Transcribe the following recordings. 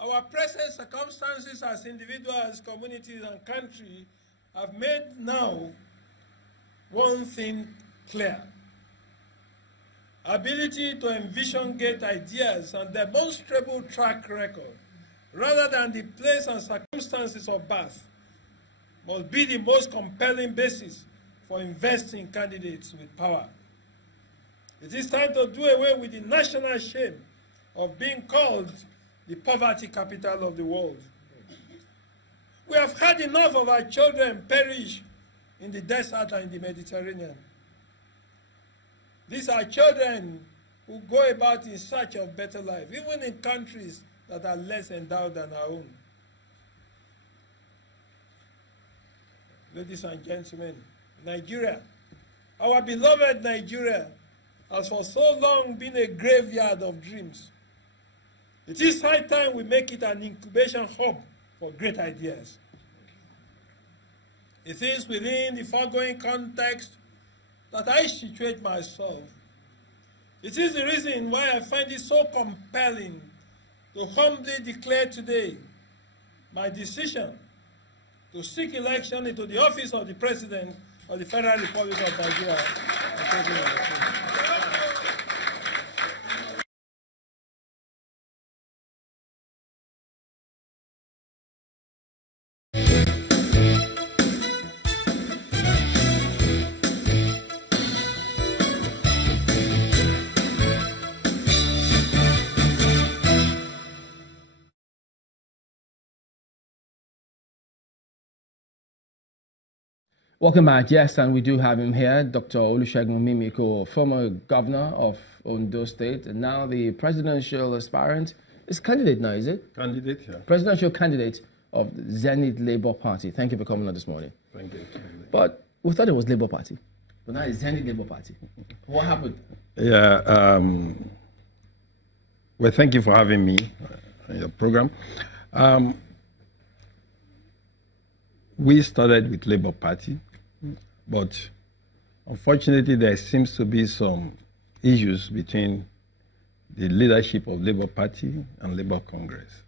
Our present circumstances as individuals, communities, and country have made now one thing clear. Ability to envision great ideas and demonstrable track record, rather than the place and circumstances of birth, must be the most compelling basis for investing candidates with power. It is time to do away with the national shame of being called the poverty capital of the world. We have had enough of our children perish in the desert and in the Mediterranean. These are children who go about in search of better life, even in countries that are less endowed than our own. Ladies and gentlemen, Nigeria, our beloved Nigeria, has for so long been a graveyard of dreams. It is high time we make it an incubation hub for great ideas. It is within the foregoing context that I situate myself. It is the reason why I find it so compelling to humbly declare today my decision to seek election into the office of the President of the Federal Republic of Nigeria. Welcome back. Yes, and we do have him here, Dr. Olusegun Mimiko, former governor of Ondo State, and now the presidential aspirant. It's candidate now, is it? Candidate, yeah. Presidential candidate of the Zenith Labour Party. Thank you for coming on this morning. Thank you. But we thought it was Labour Party, but now it's Zenith Labour Party. What happened? Yeah, well, thank you for having me on your program. We started with Labour Party, but unfortunately there seems to be some issues between the leadership of Labour Party and Labour Congress.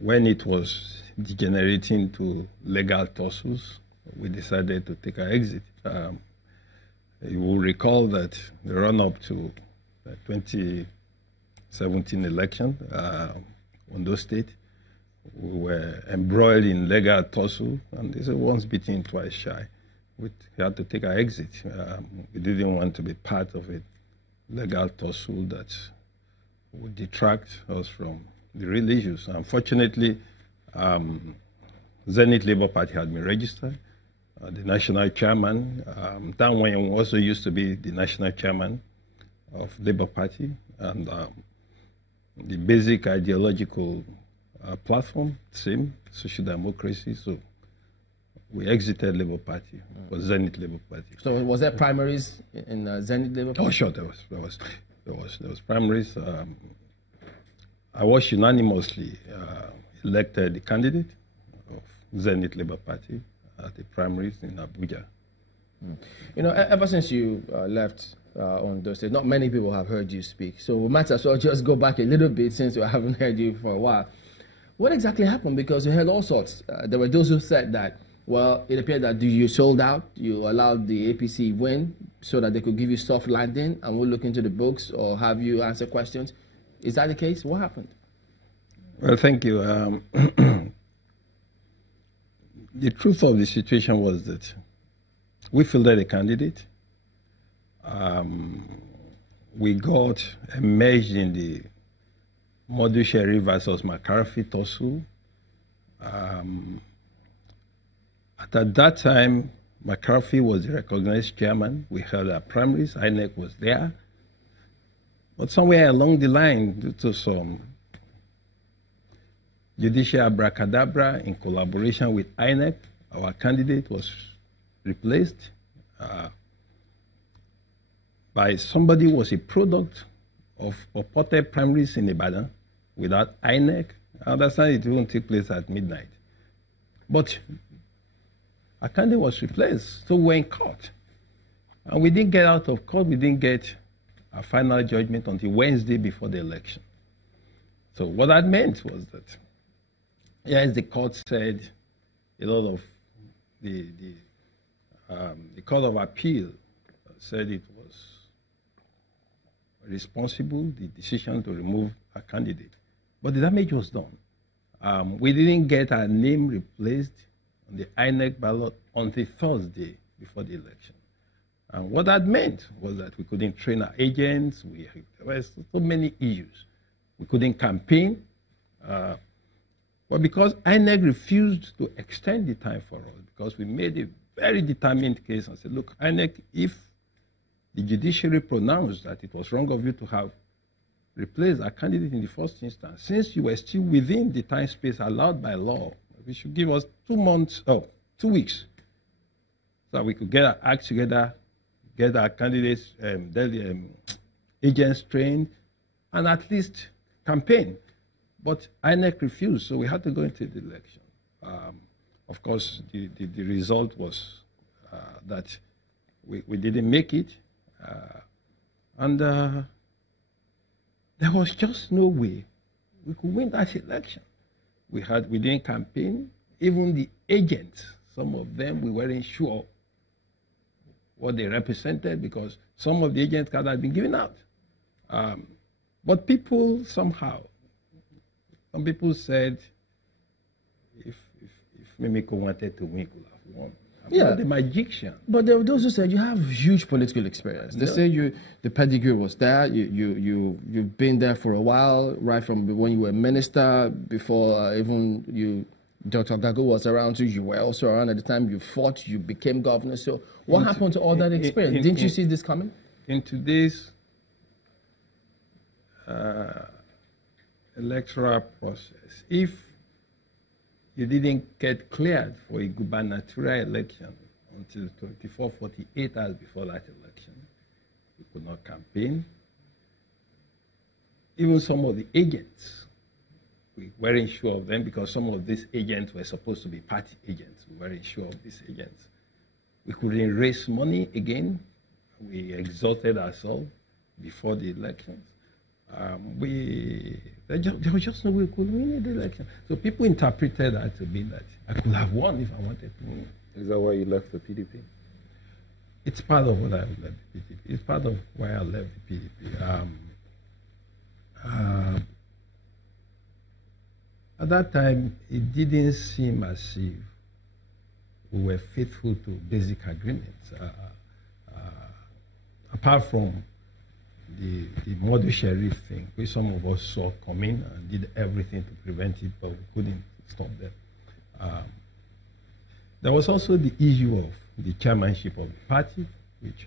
When it was degenerating to legal tussles, we decided to take our exit. You will recall that the run-up to the 2017 election, Ondo State, we were embroiled in legal tussle, and this is once bitten, twice shy. We had to take our exit. We didn't want to be part of a legal tussle that would detract us from the real issues. Unfortunately, Zenith Labour Party had been registered. The national chairman, Dan also used to be the national chairman of Labour Party, and the basic ideological platform, same, social democracy. So we exited Labour Party for Zenith Labour Party. So was there primaries in Zenith Labour Party? Oh, sure, there was primaries. I was unanimously elected the candidate of Zenith Labour Party at the primaries in Abuja. You know, ever since you left Ondo State, not many people have heard you speak. So we might as well just go back a little bit since we haven't heard you for a while. What exactly happened? Because you heard all sorts. There were those who said that, well, it appeared that you sold out, you allowed the APC win so that they could give you soft landing and we'll look into the books or have you answer questions. Is that the case? What happened? Well, thank you. The truth of the situation was that we fielded a candidate. We got emerged in the Modu Sherry versus McCarthy tussle. At that time, McCarthy was the recognized chairman. We held our primaries. INEC was there. But somewhere along the line, due to some judicial abracadabra in collaboration with INEC, our candidate was replaced by somebody who was a product of purported primaries in Ibadan without INEC. I understand it won't take place at midnight. But our candidate was replaced, so we're in court. And we didn't get out of court, we didn't get a final judgment until Wednesday before the election. So what that meant was that, yes, the court said a lot of the Court of Appeal said it was responsible, the decision to remove a candidate. But the damage was done. We didn't get our name replaced on the INEC ballot until Thursday before the election. And what that meant was that we couldn't train our agents. There were so many issues. We couldn't campaign. But because INEC refused to extend the time for us, because we made a very determined case and said, look, INEC, if the judiciary pronounced that it was wrong of you to have replaced our candidate in the first instance, since you were still within the time space allowed by law, we should give us 2 weeks, so that we could get our act together, get our candidates, agents trained, and at least campaign. But INEC refused, so we had to go into the election. Of course, the result was that we didn't make it, and there was just no way we could win that election. We didn't campaign. Even the agents, some of them, we weren't sure what they represented because some of the agent cards had been given out. But people somehow, some people said, if Mimiko wanted to win, he could have won. I'm not the magician. But there were those who said you have huge political experience. They say the pedigree was there. You've been there for a while, right from when you were minister, before even Dr. Gago was around you. You were also around at the time you fought, you became governor. So what happened to all that experience? Didn't you see this coming? In today's electoral process, if you didn't get cleared for a gubernatorial election until 48 hours before that election, you could not campaign. Even some of the agents, we weren't sure of them because some of these agents were supposed to be party agents. We weren't sure of these agents. We couldn't raise money again. We exhausted ourselves before the elections. There was just no way we could win the election. So people interpreted that to mean that I could have won if I wanted to win. Is that why you left the PDP? It's part of what I left the PDP. It's part of why I left the PDP. At that time, it didn't seem as if we were faithful to basic agreements. Apart from the Modu Sheriff thing, which some of us saw coming and did everything to prevent it, but we couldn't stop them. There was also the issue of the chairmanship of the party, which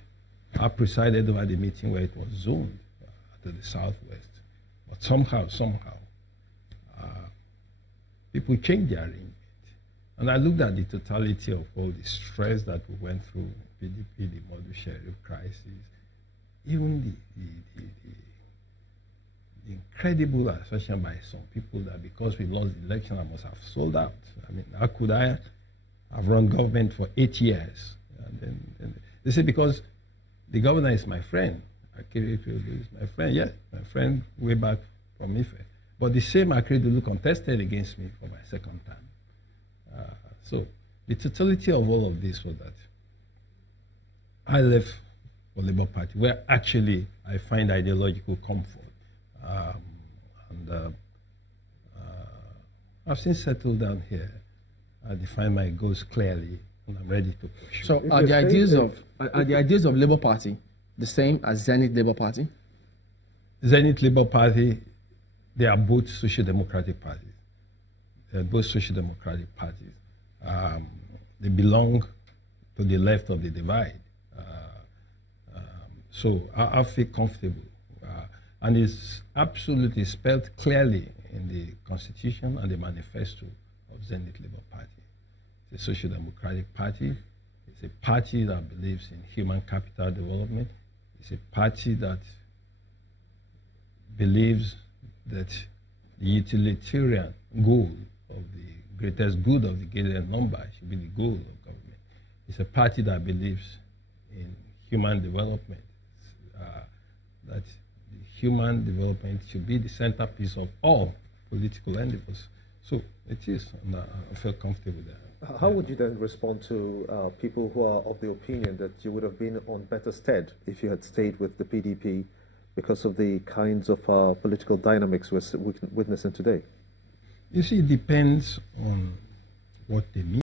I presided over the meeting where it was zoned to the southwest. But somehow, people changed their arrangement. And I looked at the totality of all the stress that we went through, PDP, the Modu Sheriff crisis, even the incredible assertion by some people that because we lost the election, I must have sold out. I mean, how could I have run government for 8 years? And then they say because the governor is my friend. Akeredolu is my friend. Yes, my friend way back from Ife. But the same Akeredolu contested against me for my second time. So the totality of all of this was that I left for Labour Party, where actually I find ideological comfort. I've since settled down here. I define my goals clearly, and I'm ready to push. So are the ideas of Labour Party the same as Zenith Labour Party? Zenith Labour Party, they are both social democratic parties. They are both social democratic parties. They belong to the left of the divide. So I feel comfortable. And it's absolutely spelled clearly in the Constitution and the manifesto of Zenith Labour Party. It's a social democratic party. It's a party that believes in human capital development. It's a party that believes that the utilitarian goal of the greatest good of the greatest number should be the goal of government. It's a party that believes in human development, that the human development should be the centerpiece of all political endeavors. So it is, and I feel comfortable there. How would you then respond to people who are of the opinion that you would have been on better stead if you had stayed with the PDP because of the kinds of political dynamics we're witnessing today? You see, it depends on what they mean.